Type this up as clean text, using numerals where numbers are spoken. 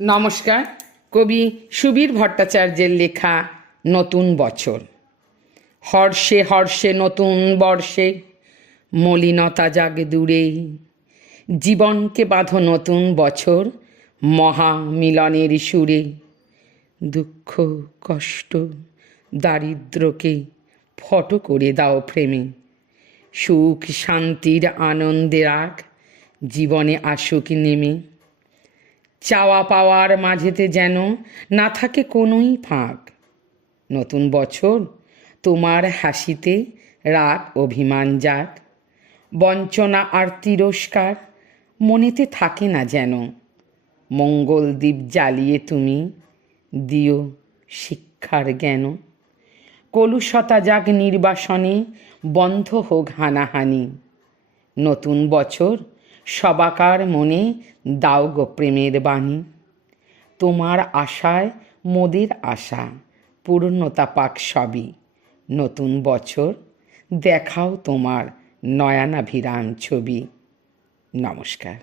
নমস্কার। কবি সুবীর ভট্টাচার্যের লেখা নতুন বছর। হর্ষে হর্ষে নতুন বর্ষে মলিনতা জাগে দূরে, জীবনকে বাঁধো নতুন বছর মহামিলনের সুরে। দুঃখ কষ্ট দারিদ্র্যকে ফটো করে দাও ফ্রেমে, সুখ শান্তির আনন্দের রাগ জীবনে আসুক নেমে। চাওয়া পাওয়ার মাঝেতে যেন না থাকে কোনোই ফাঁক। নতুন বছর তোমার হাসিতে রাগ অভিমান যাক, বঞ্চনা আর তিরস্কার মনেতে থাকে না যেন। মঙ্গল দ্বীপ জ্বালিয়ে তুমি দিও শিক্ষার জ্ঞান। কলুষতা যাক নির্বাসনে, বন্ধ হোক হানাহানি। নতুন বছর সবাকার মনে দাও গো প্রেমের বাণী। তোমার আশায় মোদের আশা পূর্ণতা পাক সবই। নতুন বছর দেখাও তোমার নয়নাভিরাম ছবি। নমস্কার।